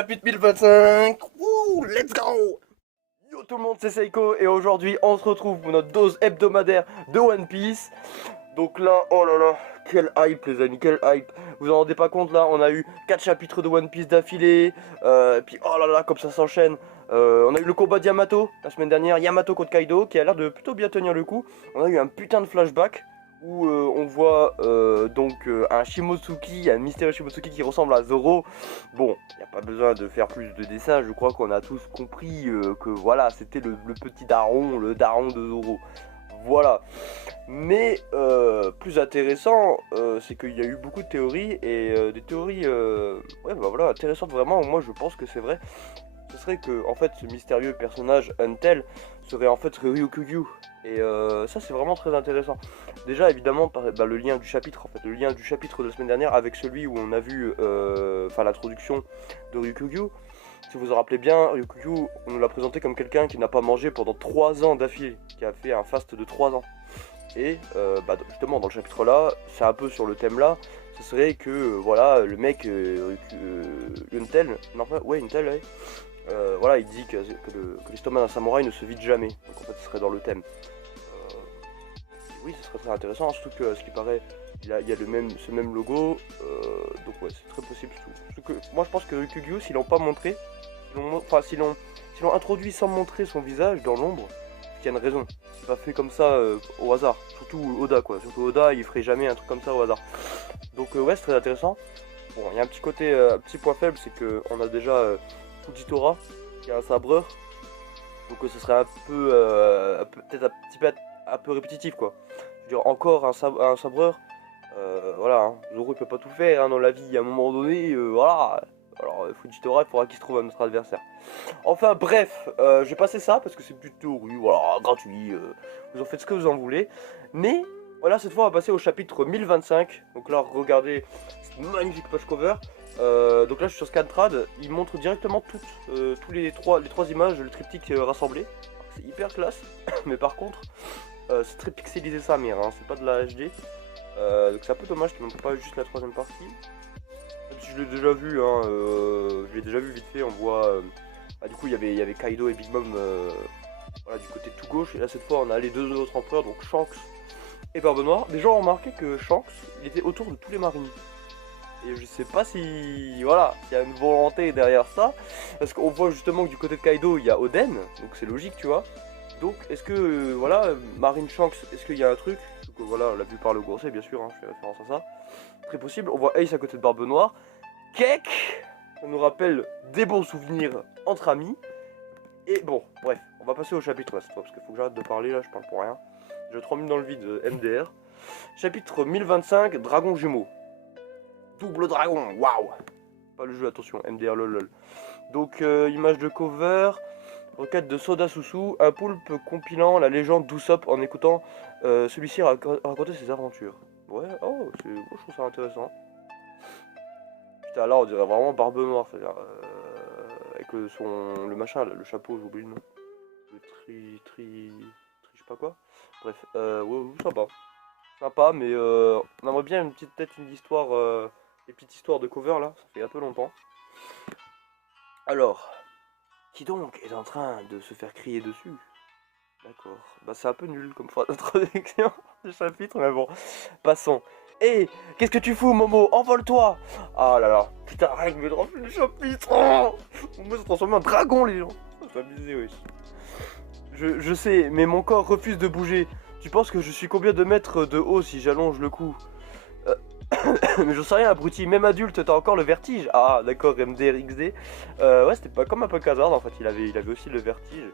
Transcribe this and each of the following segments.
chapitre 1025. Wouh, let's go. Yo tout le monde, c'est Seiko et aujourd'hui on se retrouve pour notre dose hebdomadaire de One Piece. Donc là, oh là là, quel hype les amis, quel hype. Vous en rendez pas compte là, on a eu 4 chapitres de One Piece d'affilée. Et puis oh là là, comme ça s'enchaîne. On a eu le combat d'Yamato la semaine dernière, Yamato contre Kaido, qui a l'air de plutôt bien tenir le coup. On a eu un putain de flashback où on voit un Shimotsuki, un mystérieux Shimotsuki qui ressemble à Zoro. Bon, il n'y a pas besoin de faire plus de dessins, je crois qu'on a tous compris que voilà, c'était le petit daron, le daron de Zoro. Voilà. Mais plus intéressant, c'est qu'il y a eu beaucoup de théories et des théories ouais, bah voilà, intéressantes vraiment. Moi je pense que c'est vrai. Ce serait que en fait ce mystérieux personnage Untel serait en fait Ryukyu. Et ça c'est vraiment très intéressant. Déjà évidemment le lien du chapitre, en fait, le lien du chapitre de la semaine dernière avec celui où on a vu l'introduction de Ryukyu. Si vous vous rappelez bien, Ryukyu, on nous l'a présenté comme quelqu'un qui n'a pas mangé pendant 3 ans d'affilée, qui a fait un fast de 3 ans. Et justement dans le chapitre là, c'est un peu sur le thème là, ce serait que voilà, le mec Untel, non pas, ouais Untel, ouais. Voilà, il dit que l'estomac d'un samouraï ne se vide jamais. Donc en fait, ce serait dans le thème. Oui, ce serait très intéressant, surtout que ce qui paraît, il y a ce même logo. Donc ouais, c'est très possible. Surtout que moi, je pense que Ryukyu, s'ils l'ont pas montré, s'ils l'ont introduit sans montrer son visage dans l'ombre, c'est qu'il y a une raison. C'est pas fait comme ça au hasard. Surtout Oda, quoi. Surtout Oda, il ferait jamais un truc comme ça au hasard. Donc ouais, c'est très intéressant. Bon, il y a un petit côté, un petit point faible, c'est que on a déjà Fujitora qui est un sabreur, donc ce serait un peu peut-être un petit peu un peu répétitif quoi. Je veux dire, encore un sabreur, voilà, hein. Zoro il peut pas tout faire hein, dans la vie, à un moment donné, voilà. Alors Fujitora, il faudra qu'il se trouve un autre adversaire. Enfin bref, je vais passer ça parce que c'est plus théorie, voilà, gratuit, vous en faites ce que vous en voulez. Mais voilà, cette fois on va passer au chapitre 1025. Donc là regardez cette magnifique page cover. Donc là je suis sur Scantrad, il montre directement tous les trois images, le triptyque rassemblé. C'est hyper classe, mais par contre c'est très pixelisé sa mère, hein, c'est pas de la HD. Donc c'est un peu dommage qu'il ne montre pas juste la troisième partie. Même si je l'ai déjà vu, hein, je l'ai déjà vu vite fait, on voit... du coup il y avait Kaido et Big Mom voilà, du côté tout gauche, et là cette fois on a les deux autres empereurs, donc Shanks et Barbe Noire. Les gens ont remarqué que Shanks, il était autour de tous les marines. Et je sais pas si voilà, s'il y a une volonté derrière ça, parce qu'on voit justement que du côté de Kaido il y a Oden, donc c'est logique tu vois. Donc est-ce que voilà, Marine Shanks, est-ce qu'il y a un truc? Donc voilà, la vue par le Gosei bien sûr, hein, je fais référence à ça. Très possible, on voit Ace à côté de Barbe Noire. Kek, ça nous rappelle des bons souvenirs entre amis. Et bon, bref, on va passer au chapitre cette fois, parce qu'il faut que j'arrête de parler là, je parle pour rien. J'ai 3 minutes dans le vide, MDR. Chapitre 1025, Dragon Jumeau. Double dragon, waouh! Pas le jeu, attention, MDR lol. Donc, image de cover, requête de Soda Susu, un poulpe compilant la légende d'Usopp en écoutant celui-ci raconter ses aventures. Ouais, oh, moi je trouve ça intéressant. Putain, là on dirait vraiment Barbe Noire, c'est-à-dire avec le machin, là, le chapeau, j'ai oublié le nom. Le je sais pas quoi. Bref, ouais, sympa. Sympa, mais on aimerait bien une histoire. Les petites histoires de cover là, ça fait un peu longtemps. Alors, qui donc est en train de se faire crier dessus? D'accord, bah c'est un peu nul comme phrase d'introduction du chapitre, mais bon, passons. Hé, qu'est-ce que tu fous Momo? Envole-toi! Ah là là, putain, arrête de me remplir le chapitre! Oh, Momo s'est transformé en dragon les gens! C'est abusé, oui. Je sais, mais mon corps refuse de bouger. Tu penses que je suis combien de mètres de haut si j'allonge le cou? Mais je sais rien, abruti, même adulte, t'as encore le vertige. Ah, d'accord, MDRXD. Ouais, c'était pas comme un peu Kazard, en fait, il avait aussi le vertige.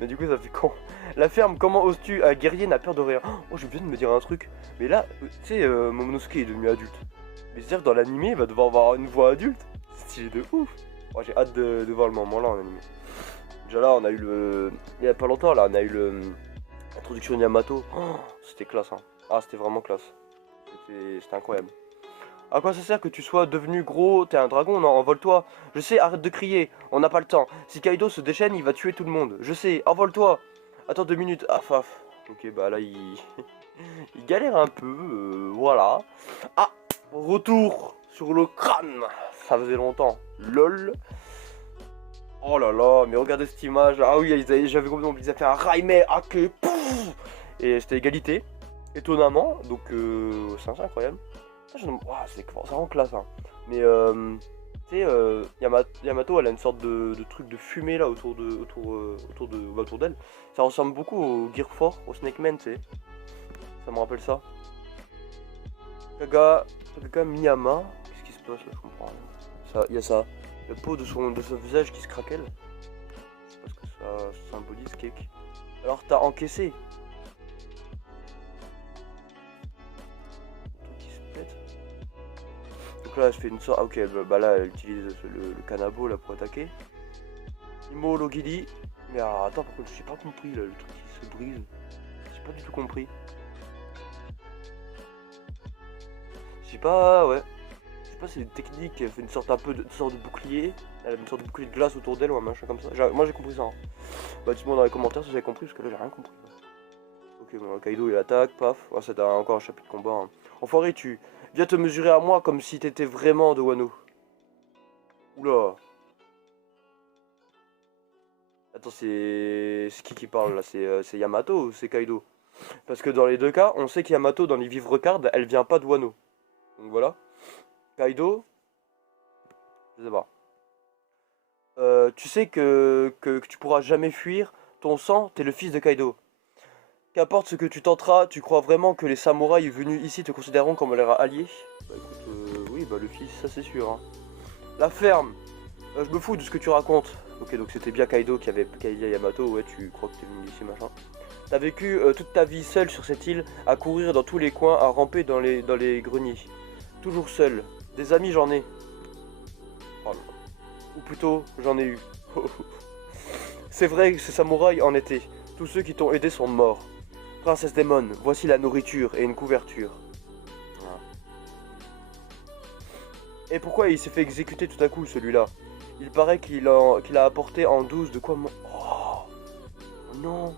Mais du coup, ça fait con. La ferme, comment oses-tu? Un guerrier n'a peur de rien. Oh, je viens de me dire un truc. Mais là, tu sais, Momonosuke est devenu adulte. Mais c'est-à-dire que dans l'animé, il va devoir avoir une voix adulte. C'est stylé de ouf. Oh, j'ai hâte de voir le moment là en animé. Déjà là, on a eu le... Il y a pas longtemps, là, on a eu l'introduction de Yamato. Oh, c'était classe, hein. Ah, c'était vraiment classe. C'était incroyable. À quoi ça sert que tu sois devenu gros? T'es un dragon? Non, envole-toi. Je sais, arrête de crier. On n'a pas le temps. Si Kaido se déchaîne, il va tuer tout le monde. Je sais, envole-toi. Attends 2 minutes. Ah, faf. Ok, bah là, il galère un peu. Voilà. Ah, retour sur le crâne. Ça faisait longtemps. LOL. Oh là là, mais regardez cette image. Ah oui, j'avais complètement oublié. Ils avaient fait un Raimei Hake. Pouf. Et c'était égalité. Étonnamment. Donc c'est assez incroyable. C'est vraiment classe. Hein. Mais tu sais, Yamato, elle a une sorte de truc de fumée là autour d'elle. Ça ressemble beaucoup au Gear 4, au Snake Man, tu sais. Ça me rappelle ça. Kagaka Miyama. Qu'est-ce qui se passe là? Je comprends rien. Il y a ça. La peau de son visage qui se craquelle. Je sais pas ce que ça symbolise, cake. Alors t'as encaissé. Le truc qui se pète. Donc là, je fais une sorte. Ah, ok, bah là, elle utilise le kanabo là pour attaquer. Imo Logili. Mais alors, attends, par contre, j'ai pas compris là, le truc qui se brise. J'ai pas du tout compris. Je sais pas, ouais. Je sais pas, c'est une technique, elle fait une sorte sorte de bouclier. Elle a une sorte de bouclier de glace autour d'elle ou un machin comme ça. Moi j'ai compris ça. Hein. Bah dites-moi dans les commentaires si vous avez compris, parce que là j'ai rien compris. Ok, bon, Kaido il attaque, paf. Oh, c'est encore un chapitre de combat. Hein. Enfoiré, tu viens te mesurer à moi comme si t'étais vraiment de Wano. Oula. Attends, c'est qui parle là? C'est Yamato ou c'est Kaido? Parce que dans les deux cas, on sait qu'Yamato dans les vivres cards, elle vient pas de Wano. Donc voilà. Kaido, je sais pas. Tu sais que tu pourras jamais fuir ton sang, t'es le fils de Kaido. Qu'importe ce que tu tenteras, tu crois vraiment que les samouraïs venus ici te considéreront comme leur allié? Bah écoute, oui, bah le fils, ça c'est sûr. Hein. La ferme, je me fous de ce que tu racontes. Ok, donc c'était bien Kaido qui avait Kaido Yamato, ouais, tu crois que t'es venu d'ici, machin. T'as vécu toute ta vie seul sur cette île, à courir dans tous les coins, à ramper dans les greniers. Toujours seul. Des amis, j'en ai. Oh, ou plutôt, j'en ai eu. C'est vrai que ces samouraïs en étaient. Tous ceux qui t'ont aidé sont morts. Princesse Démon, voici la nourriture et une couverture. Voilà. Et pourquoi il s'est fait exécuter tout à coup, celui-là? Il paraît qu'il a apporté en 12 de quoi... Oh non.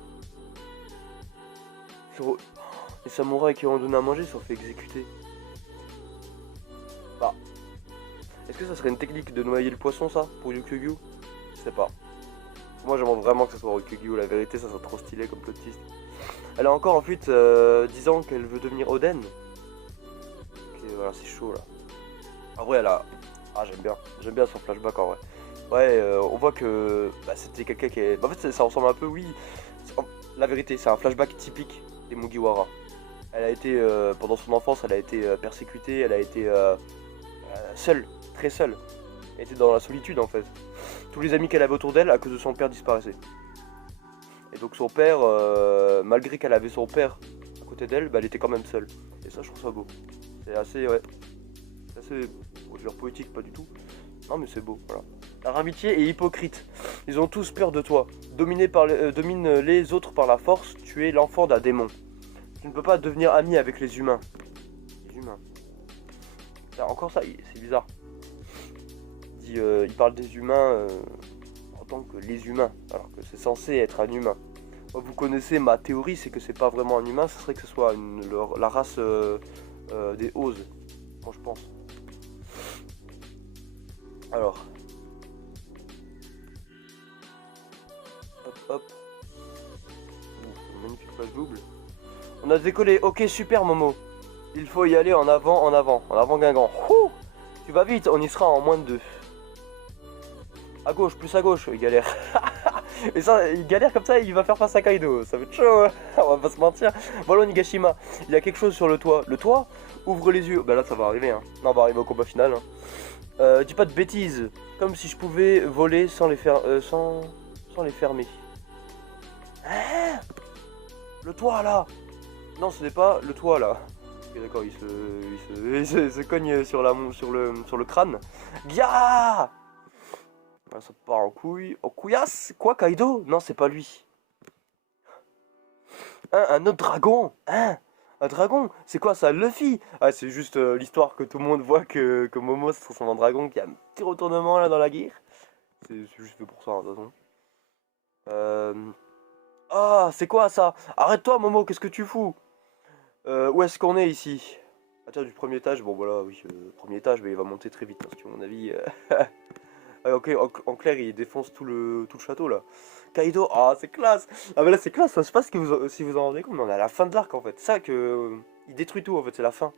Les samouraïs qui ont donné à manger se sont fait exécuter. Bah, est-ce que ça serait une technique de noyer le poisson, ça, pour Ryukyu? Je sais pas. Moi, j'aimerais vraiment que ce soit Ryukyu, la vérité, ça serait trop stylé comme plot twist. Elle a encore en fuite disant qu'elle veut devenir Oden. Ok, voilà, c'est chaud là. En vrai, elle a. Ah, j'aime bien son flashback en vrai. Ouais, on voit que c'était quelqu'un qui est. Bah, en fait, ça ressemble un peu, oui. La vérité, c'est un flashback typique des Mugiwara. Elle a été, pendant son enfance, elle a été persécutée, elle a été seule, très seule. Elle était dans la solitude en fait. Tous les amis qu'elle avait autour d'elle, à cause de son père, disparaissaient. Et donc son père, malgré qu'elle avait son père à côté d'elle, bah, elle était quand même seule. Et ça, je trouve ça beau. C'est assez, ouais, c'est assez, bon, je veux dire poétique, pas du tout. Non, mais c'est beau, voilà. Leur amitié est hypocrite. Ils ont tous peur de toi. Domine les autres par la force, tu es l'enfant d'un démon. Tu ne peux pas devenir ami avec les humains. Les humains. Là, encore ça, c'est bizarre. Il parle des humains en tant que les humains, alors que c'est censé être un humain. Vous connaissez ma théorie, c'est que c'est pas vraiment un humain, ce serait que ce soit la race des Oses. Moi je pense. Alors. Hop hop. Ouh, magnifique page double. On a décollé, ok super Momo. Il faut y aller en avant Guingamp. Ouh, tu vas vite, on y sera en moins de 2. À gauche, plus à gauche, il galère. Et ça, il galère comme ça, il va faire face à Kaido. Ça va être chaud, hein. On va pas se mentir. Voilà Nigashima, il y a quelque chose sur le toit. Le toit? Ouvre les yeux. Bah là, ça va arriver. Hein. Non, on va arriver au combat final. Hein. Dis pas de bêtises. Comme si je pouvais voler sans les fermer. Hein? Le toit là? Non, ce n'est pas le toit là. Ok, d'accord, il se cogne sur le crâne. Gya! Ça part en couille. En couillasse? Quoi, Kaido? Non, c'est pas lui. Un autre dragon? Un dragon? C'est quoi ça? Luffy? Ah, c'est juste l'histoire que tout le monde voit que Momo se transforme en dragon, qu'il y a un petit retournement là dans la guerre. C'est juste fait pour ça, hein, de toute façon. Ah, c'est quoi ça? Arrête-toi, Momo, qu'est-ce que tu fous? Où est-ce qu'on est ici? partir du premier étage, bon voilà, oui, premier étage, mais il va monter très vite, parce que à mon avis... ah, ok, en clair, il défonce tout le château, là. Kaido, ah, c'est classe! Ah, mais là, c'est classe, je sais pas si vous en rendez compte, mais on est à la fin de l'arc, en fait. Ça, que... il détruit tout, en fait, c'est la fin.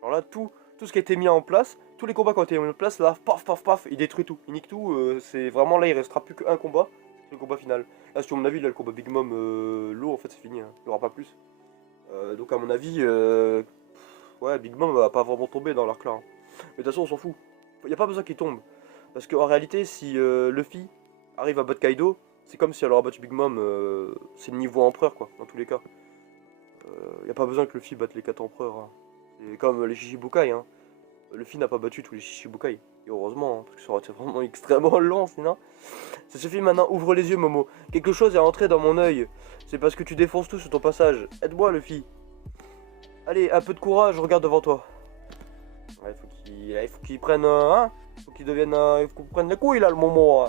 Alors là, tout ce qui a été mis en place, tous les combats qui ont été mis en place, là, paf, paf, paf, il détruit tout. Il nique tout, c'est vraiment là, il restera plus qu'un combat, c'est le combat final. Là, sur mon avis, là, le combat Big Mom, l'eau, en fait, c'est fini, hein. Il n'y aura pas plus. Donc, à mon avis, ouais, Big Mom va pas vraiment tomber dans l'arc là, hein. Mais de toute façon, on s'en fout. Il n'y a pas besoin qu'il tombe. Parce qu'en réalité, si Luffy arrive à battre Kaido, c'est comme si elle aurait battu Big Mom, c'est le niveau empereur, quoi, dans tous les cas. Il n'y a pas besoin que Luffy batte les 4 empereurs, hein. C'est comme les Shichibukai, hein. Luffy n'a pas battu tous les Shichibukai. Et heureusement, hein, parce que ça aurait été vraiment extrêmement long sinon. Ça suffit maintenant, ouvre les yeux Momo. Quelque chose est entré dans mon œil. C'est parce que tu défonces tout sur ton passage. Aide-moi Luffy. Allez, un peu de courage, regarde devant toi. Ouais, il faut qu'il prenne hein. Faut qu'il devienne il faut qu'il prenne les couilles là le Momo, hein.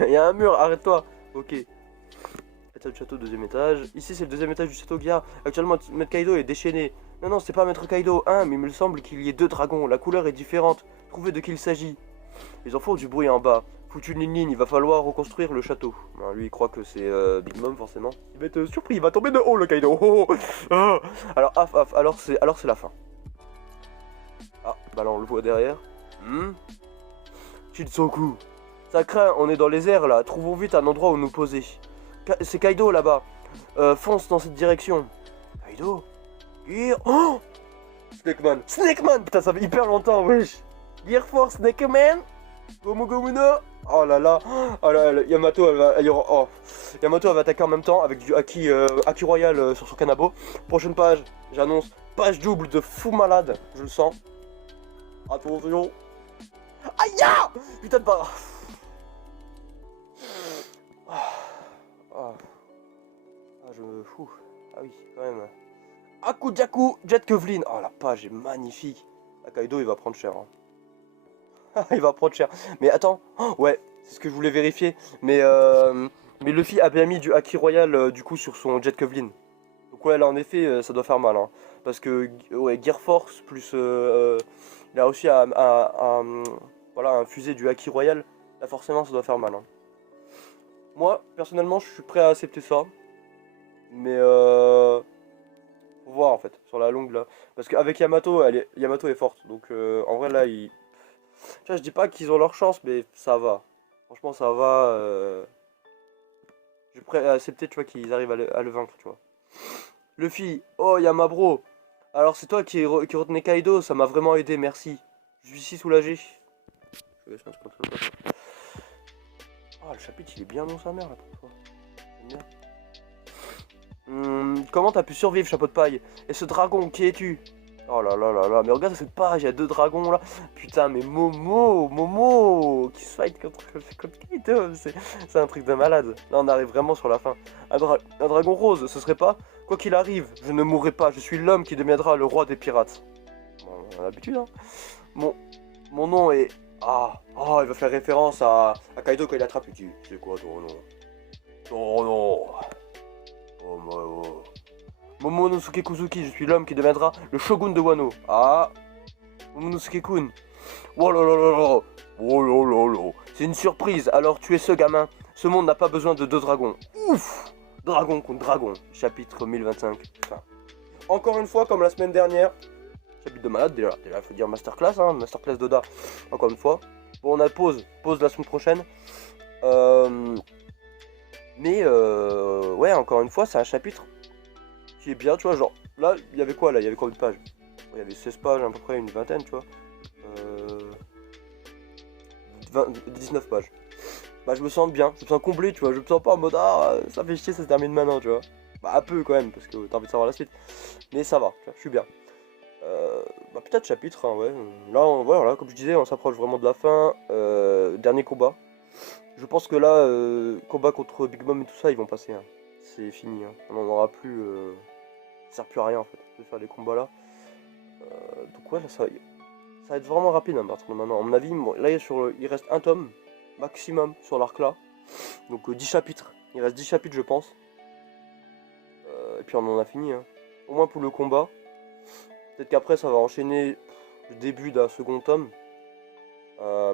Il y a un mur, arrête-toi. Ok. Étage du château, deuxième étage. Ici c'est le deuxième étage du château Guia. Actuellement Maître Kaido est déchaîné. Non non c'est pas Maître Kaido 1 mais il me semble qu'il y ait deux dragons. La couleur est différente. Trouvez de qui il s'agit. Les enfants ont du bruit en bas. Foutu une ligne, il va falloir reconstruire le château. Ben, lui il croit que c'est Big Mom forcément. Il va être surpris, il va tomber de haut le Kaido. Oh, oh, oh. Alors alors c'est la fin. Ah bah là on le voit derrière. Shinsoku. Ça craint, on est dans les airs là. Trouvons vite un endroit où nous poser. C'est Kaido là-bas. Fonce dans cette direction. Kaido. Gear. Oh Snakeman. Snakeman. Putain, ça fait hyper longtemps, wesh. Gear Force Snakeman. Gomu Gomu no. Oh là là. Oh là là. Yamato, Yamato, elle va attaquer en même temps avec du Haki Royal sur son canabo. Prochaine page, j'annonce. Page double de fou malade. Je le sens. Attention. Aïe ya. Putain de pas. Je me fous. Ah oui, quand même. Akujaku Jet Kevlin. Oh la page est magnifique. Kaido il va prendre cher, hein. Il va prendre cher. Mais attends. Oh, ouais, c'est ce que je voulais vérifier. Mais Luffy a bien mis du Haki Royal du coup sur son Jet Kevlin. Donc ouais là en effet ça doit faire mal, hein. Parce que ouais, Gear Force plus il a réussi à voilà, infuser du Haki Royal. Là forcément ça doit faire mal, hein. Moi personnellement je suis prêt à accepter ça. Mais faut voir en fait, sur la longue là. Parce qu'avec Yamato, Yamato est forte. Donc en vrai là, tu vois, je dis pas qu'ils ont leur chance, mais ça va. Franchement, ça va. Je suis prêt à accepter, tu vois, qu'ils arrivent à le vaincre, tu vois. Luffy, oh Yamabro. Alors c'est toi qui retenais Kaido, ça m'a vraiment aidé, merci. Je suis si soulagé. Ah, le chapitre il est bien long sa mère là pour toi. J'aime bien. Comment t'as pu survivre, chapeau de paille? Et ce dragon, qui es-tu? Oh là là là là, mais regarde cette page, il y a deux dragons là. Putain, mais Momo qui se fight contre Kaido, c'est un truc de malade. Là, on arrive vraiment sur la fin. Un dragon rose, ce serait pas? Quoi qu'il arrive, je ne mourrai pas, je suis l'homme qui deviendra le roi des pirates. Bon, on a l'habitude, hein. Mon nom est... il va faire référence à Kaido quand il attrape. Il dit, c'est quoi ton nom? Ton nom... Momonosuke Kuzuki, je suis l'homme qui deviendra le shogun de Wano. Ah, Momonosuke-kun. Oh là là là là. Oh là là là. C'est une surprise, alors tu es ce gamin. Ce monde n'a pas besoin de deux dragons. Ouf. Dragon contre dragon. Chapitre 1025. Enfin, encore une fois, comme la semaine dernière. Chapitre de malade, déjà il faut dire masterclass, hein, masterclass d'Oda. Encore une fois. Bon, on a pause la semaine prochaine. Mais ouais, encore une fois, c'est un chapitre qui est bien, tu vois, genre, là, il y avait quoi, là, il y avait combien de pages? Il y avait 16 pages, à peu près une vingtaine, tu vois. 19 pages. Bah, je me sens bien, je me sens comblé, tu vois, je me sens pas en mode, ça fait chier, ça se termine maintenant, tu vois. Bah, un peu, quand même, parce que t'as envie de savoir la suite. Mais ça va, tu vois, je suis bien. Bah, peut-être chapitre, hein, ouais. Là, voilà, comme je disais, on s'approche vraiment de la fin. Dernier combat. Je pense que là, combat contre Big Mom et tout ça, ils vont passer, hein. C'est fini, hein. On n'en aura plus. Ça sert plus à rien en fait de faire des combats là. Donc ouais, là, ça va être vraiment rapide hein, à partir de maintenant. À mon avis, bon, là il reste un tome maximum sur l'arc là. Donc 10 chapitres. Il reste 10 chapitres je pense. Et puis on en a fini, hein. Au moins pour le combat. Peut-être qu'après ça va enchaîner le début d'un second tome.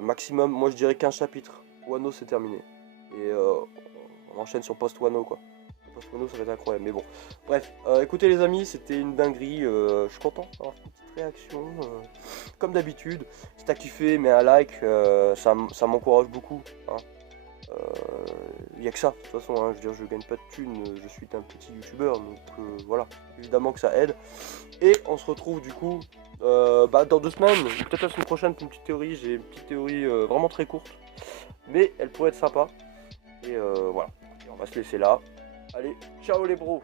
Maximum, moi je dirais 15 chapitres. Wano c'est terminé. Et on enchaîne sur Post Wano quoi. Post Wano ça va être incroyable. Mais bon. Bref, écoutez les amis, c'était une dinguerie. Je suis content d'avoir fait une petite réaction. Comme d'habitude. Si t'as kiffé, mets un like. Ça m'encourage beaucoup. Hein. Il n'y a que ça, de toute façon, hein, je veux dire, je gagne pas de thunes, je suis un petit youtubeur, donc voilà, évidemment que ça aide. Et on se retrouve du coup dans 2 semaines, peut-être la semaine prochaine pour une petite théorie. J'ai une petite théorie vraiment très courte, mais elle pourrait être sympa. Et voilà, et on va se laisser là. Allez, ciao les bros!